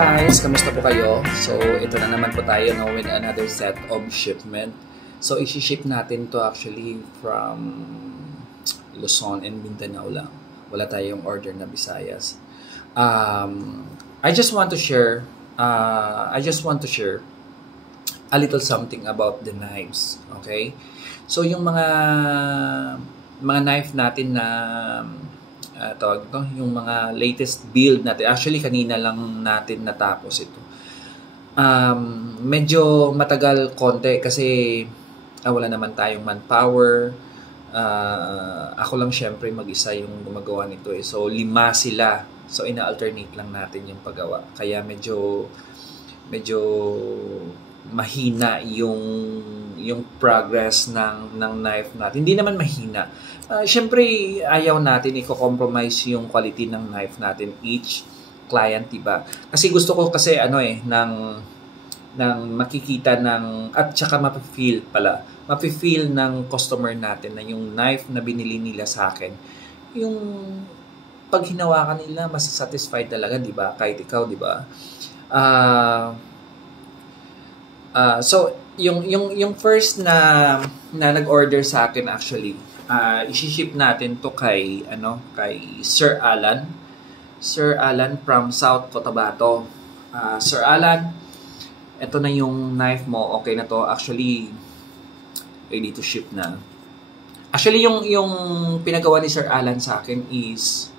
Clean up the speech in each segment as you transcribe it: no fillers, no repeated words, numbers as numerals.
guys! Kamusta po kayo? So, ito na naman po tayo no, with another set of shipment. So, isi-ship natin to actually from Luzon and Mindanao lang. Wala tayong order na Visayas. I just want to share a little something about the knives. Okay? So, yung mga knife natin na tawag ito, yung mga latest build natin. Actually, kanina lang natin natapos ito. Medyo matagal konti kasi wala naman tayong manpower. Ako lang syempre mag-isa yung gumagawa nito eh. So, 5 sila. So, ina-alternate lang natin yung paggawa. Kaya medyo mahina yung progress ng knife natin. Hindi naman mahina. Siyempre, ayaw natin i-compromise yung quality ng knife natin each client, diba? Kasi gusto ko kasi ng makikita at saka mapi-feel ng customer natin na yung knife na binili nila sa akin, yung pag hinawakan nila, masasatisfied talaga, diba? Kahit ikaw, diba? So, yung first na nag-order sa akin actually, isi-ship natin to kay Sir Alan. Sir Alan from South Cotabato. Sir Alan, ito na yung knife mo. Okay na to. Actually, ready to ship na. Actually, yung pinagawa ni Sir Alan sa akin is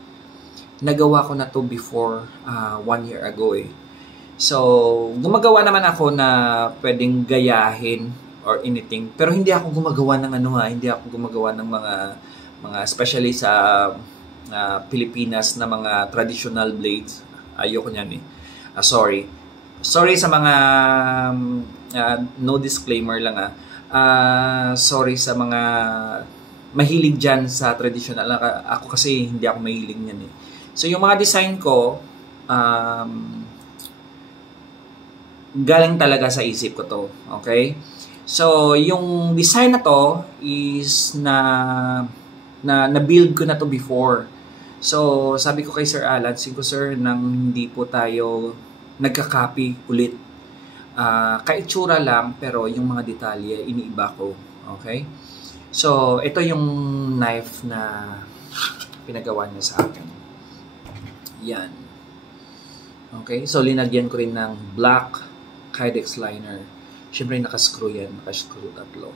nagawa ko na to before 1 year ago eh. So, gumagawa naman ako na pwedeng gayahin or anything. Pero hindi ako gumagawa ng hindi ako gumagawa ng mga especially sa Pilipinas na mga traditional blades. Ayoko niyan eh. Sorry. Sorry sa mga no disclaimer lang sorry sa mga mahilig dyan sa traditional. Ako kasi hindi ako mahilig niyan eh. So, yung mga design ko, galing talaga sa isip ko to. Okay? So, yung design na to is na-build ko na to before. So, sabi ko kay Sir Alan, sir, nang hindi po tayo nagka-copy ulit. Kaitsura lang, pero yung mga detalye, iniiba ko. Okay? So, ito yung knife na pinagawa niya sa akin. Yan. Okay? So, linagyan ko rin ng black Kydex liner. Siyempre, naka-screw yan. Naka-screw 3.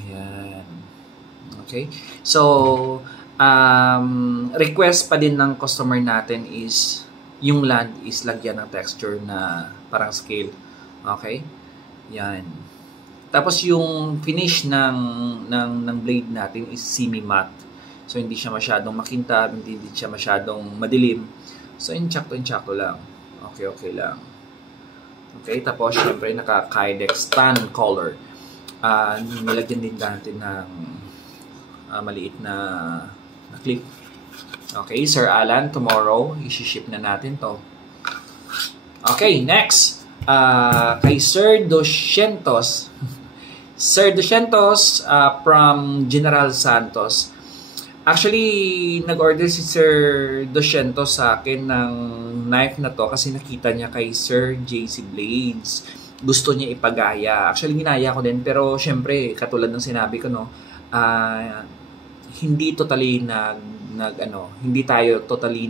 Ayan. Okay? So, request pa din ng customer natin is yung land is lagyan ng texture na parang scale. Okay? Yan. Tapos, yung finish ng blade natin is semi-matte. So, hindi siya masyadong makintab, hindi siya masyadong madilim. So, inchakto lang. Okay lang. Okay, tapos syempre naka-Kydex tan color. Nilagyan din natin ng maliit na clip. Okay, Sir Alan, tomorrow isi-ship na natin to. Okay, next. Kay Sir Doscientos. Sir Doscientos from General Santos. Actually, nag-order si Sir Doscientos sa akin ng knife na to kasi nakita niya kay Sir JC Blades. Gusto niya ipagaya. Actually, ginaya ko din. Pero, syempre, katulad ng sinabi ko, no, hindi totally hindi tayo totally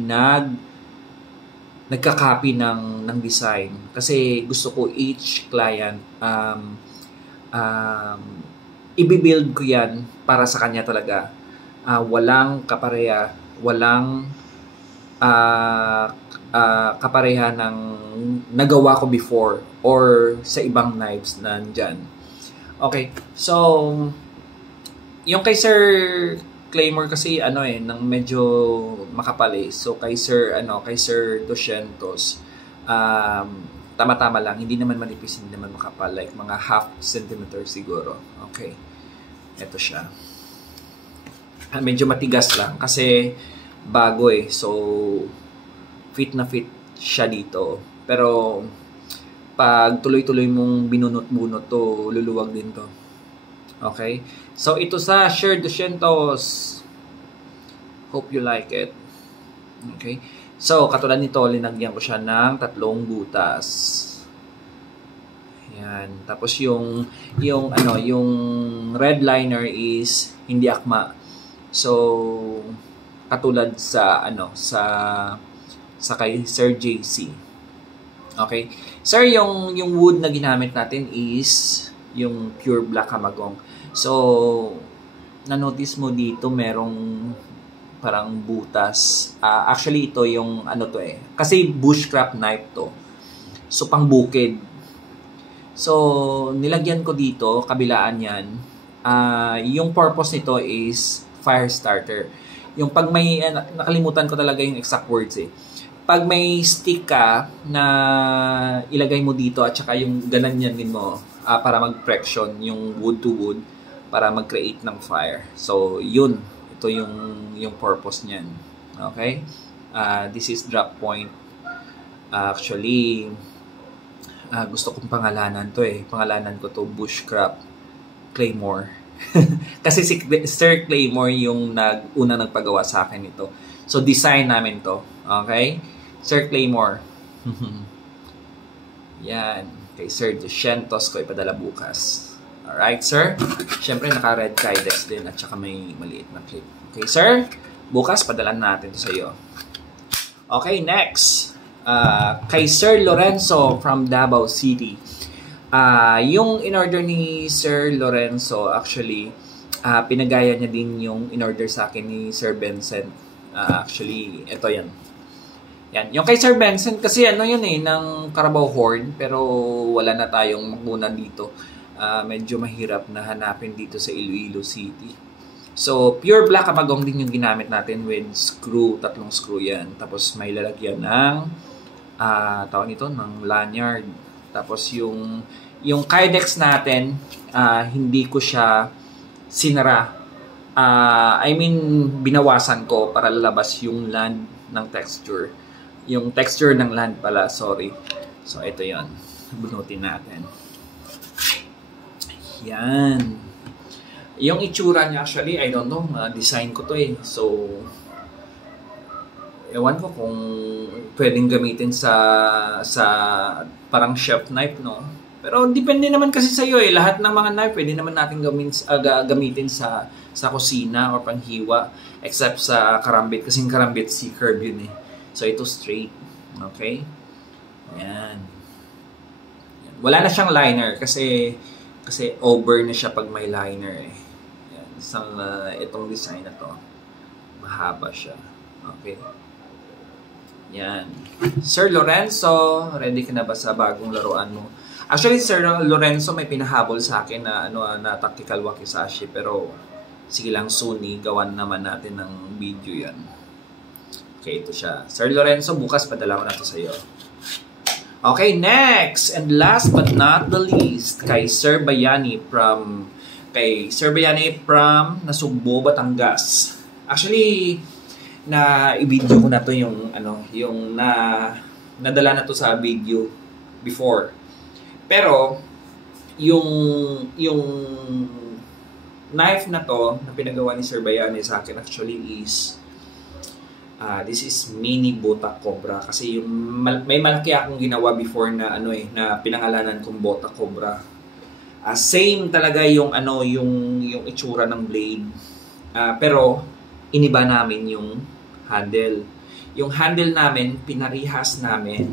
nagka-copy ng design. Kasi gusto ko each client, i-build ko yan para sa kanya talaga. Walang kapareha, walang kapareha ng nagawa ko before or sa ibang knives na nandyan. Okay, so yung kay Sir Claymore kasi nang medyo makapal eh. So kay Sir Doscientos, tama-tama lang, hindi naman manipis, hindi naman makapal, like mga 0.5 centimeter siguro. Okay, ito siya. Medyo matigas lang kasi bago eh. So, fit na fit siya dito. Pero, pag tuloy-tuloy mong binunot-bunot to, luluwag din to. Okay? So, ito sa Sir Doscientos. Hope you like it. Okay? So, katulad nito, linagyan ko siya ng 3 butas. Yan. Tapos yung red liner is hindi akma. So, katulad sa kay Sir JC. Okay? Sir, yung wood na ginamit natin is yung pure black hamagong. So, na-notice mo dito merong parang butas. Actually, ito yung kasi bushcraft knife to. So, pang bukid. So, nilagyan ko dito, kabilaan yan. Yung purpose nito is fire starter. Yung pag may, nakalimutan ko talaga yung exact words eh. Pag may stick ka na ilagay mo dito at saka yung ganyan din mo para mag-friction yung wood to wood para mag-create ng fire. So, yun. Ito yung purpose niyan. Okay? This is drop point. Actually, gusto kong pangalanan to eh. Pangalanan ko to Bushcraft Claymore. Kasi si Sir Claymore yung una nagpagawa sa akin ito. So, design namin to. Okay? Sir Claymore. Yan. Kay Sir Doscientos ko ipadala bukas. Alright, sir? Siyempre, naka-red kydex din at saka may maliit na clip. Okay, sir? Bukas, padalan natin ito sa iyo. Okay, next. Kay Sir Lorenzo from Davao City. Yung in-order ni Sir Lorenzo, actually, pinagaya niya din yung in-order sa akin ni Sir Vincent. Actually, ito yan. Yan. Yung kay Sir Vincent, kasi yun ng Carabao Horn, pero wala na tayong makunan dito. Medyo mahirap na hanapin dito sa Iloilo City. So, pure black hamagong din yung ginamit natin with screw, 3 screw yan. Tapos may lalagyan ng tawag nito, ng lanyard. Tapos yung kydex natin, hindi ko siya sinara. Binawasan ko para lalabas yung land ng texture. Yung texture ng land pala, sorry. So, ito yon. Bunutin natin. Yan. Yung itsura niya actually, I don't know, design ko to eh. So, ewan ko kung pwedeng gamitin sa parang chef knife, no? Pero depende naman kasi sa iyo eh. Lahat ng mga knife pwede naman natin gamitin sa kusina or panghiwa, except sa karambit kasi yung karambit C-curve yun eh. So, ito straight. Okay? Ayan. Wala na siyang liner kasi over na siya pag may liner eh. Yan. Itong design na to. Mahaba siya. Okay. Yan. Sir Lorenzo, ready ka na ba sa bagong laruan mo? Actually, Sir Lorenzo, may pinahabol sa akin na tactical wakizashi. Pero, sige lang, soon gawan naman natin ng video yan. Okay, ito siya. Sir Lorenzo, bukas padala ko na ito sa iyo. Okay, next and last but not the least, kay Sir Bayani from Nasugbo, Batangas. Actually, i-video ko na to yung nadala na to sa video before. Pero yung knife na to na pinagawa ni Sir Bayani sa akin actually is this is mini Botak Cobra kasi may malaki akong ginawa before na na pinangalanan kong Botak Cobra. Same talaga yung itsura ng blade. Pero iniba namin yung handle. Yung handle namin pinarihas namin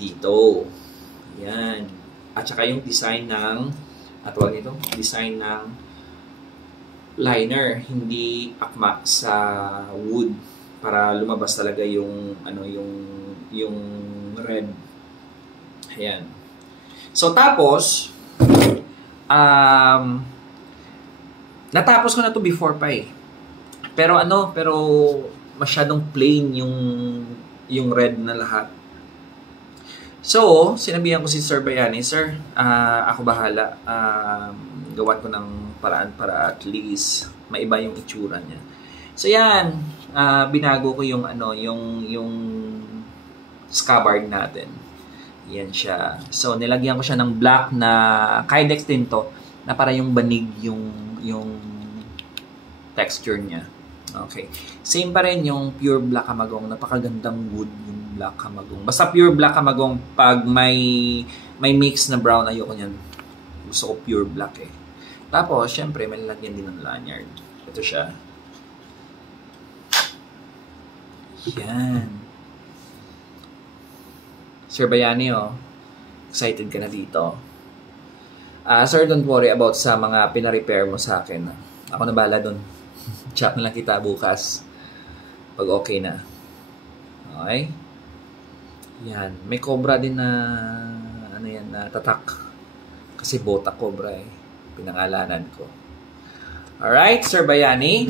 dito. Yan. At saka yung design ng design ng liner, hindi akma sa wood para lumabas talaga yung red. Ayan. So tapos natapos ko na to before pa eh. Pero masyadong plain yung red na lahat. So, sinabihan ko si Sir Bayani, Sir, ako bahala. Gawan ko ng paraan para at least maiba yung itsura niya. So, yan. Binago ko yung scabbard natin. Yan siya. So, nilagyan ko siya ng black na kydex din to, na para yung banig yung texture niya. Okay. Same pa rin yung pure black kamagong. Napakagandang wood yung black kamagong. Basta pure black kamagong, pag may mix na brown, ayoko niyan. Gusto ko pure black eh. Tapos, syempre, may lalagyan din ng lanyard. Ito siya. Yan. Sir Bayani, oh. Excited ka na dito. Sir, don't worry about sa mga pina-repair mo sa akin. Ako na bahala dun. Chat na lang kita bukas. Pag okay na. Okay? Yan. May cobra din na ano yan, na tatak. Kasi botak cobra eh. Pinangalanan ko. Alright, Sir Bayani.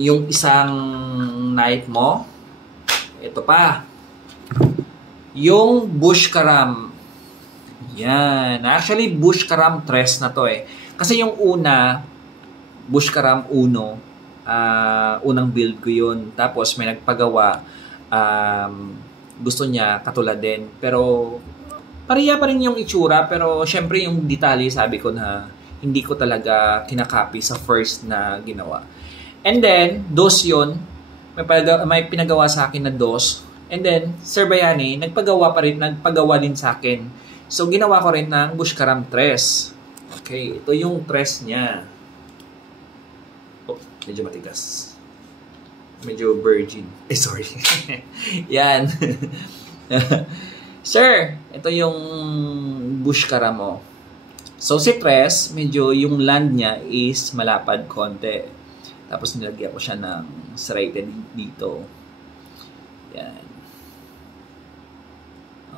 Yung isang knife mo. Ito pa. Yung bush karam. Yan. Actually, bush karam 3 na to eh. Kasi yung una, bush karam 1, unang build ko yun. Tapos may nagpagawa. Gusto niya katulad din. Pero pareha pa rin yung itsura. Pero syempre yung detalye sabi ko na hindi ko talaga kinakopy sa first na ginawa. And then, dos yun. May pinagawa sa akin na dos. And then, Sir Bayani, nagpagawa din sa akin. So, ginawa ko rin ng bush karam 3. Okay, ito yung 3 niya. Oh, medyo matigas. Medyo virgin. Sorry. Yan. Sir, ito yung bush karam mo. So, si 3, medyo yung land niya is malapad konti. Tapos, nilagyan ko siya ng serrated dito. Yan.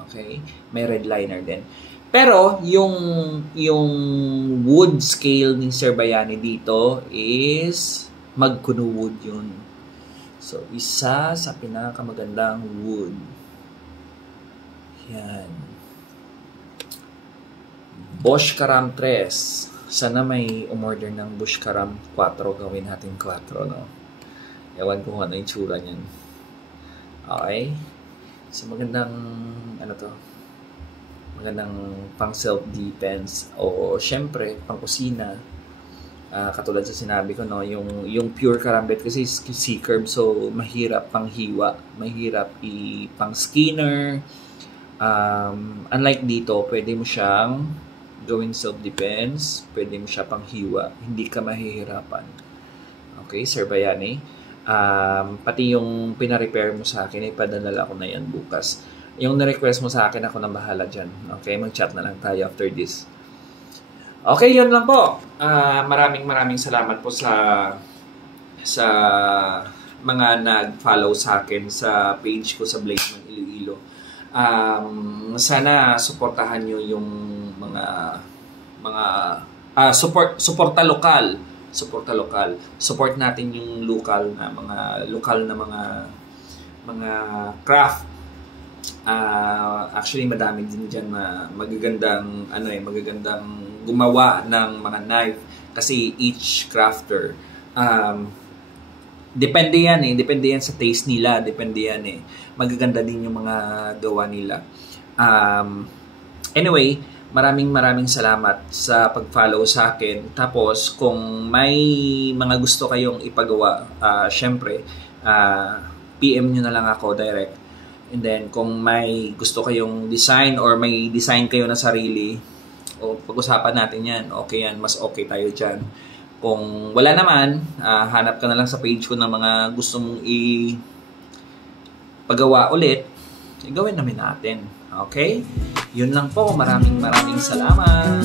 Okay? May red liner din. Pero, yung wood scale ni Sir Bayani dito is magkuno wood yun. So, isa sa pinakamagandang wood. Yan. Bush Karam 3. Sana may umorder ng Bush Karam 4. Gawin natin 4, no? Ewan ko kung ano yung tsura niyan. Okay? So, magandang, magandang pang self-defense o syempre, pang kusina. Katulad sa sinabi ko, no, yung pure karambit kasi C-curve, so mahirap pang hiwa, mahirap pang skinner. Unlike dito, pwede mo siyang gawin self-defense, pwede mo siya pang hiwa, hindi ka mahihirapan. Okay, Sir Bayani? Pati yung pina-repair mo sa akin, ipadadala ko na yan bukas. Yung na-request mo sa akin, ako na bahala dyan. Okay, mag-chat na lang tayo after this. Okay, yun lang po. Maraming salamat po sa mga nag-follow sa akin sa page ko sa Blazeman Iloilo. Sana suportahan nyo yung suporta lokal. Support natin yung lokal na mga craft. Actually madami din diyan na magagandang gumawa ng mga knife kasi each crafter depende yan sa taste nila, magaganda din yung mga gawa nila. Anyway, maraming salamat sa pag-follow sa akin. Tapos, kung may mga gusto kayong ipagawa, syempre, PM nyo na lang ako direct. And then, kung may gusto kayong design or may design kayo na sarili, o pag-usapan natin yan, okay yan, mas okay tayo dyan. Kung wala naman, hanap ka na lang sa page ko ng mga gusto mong ipagawa ulit, gawin namin natin. Okay? Yun lang po. Maraming salamat.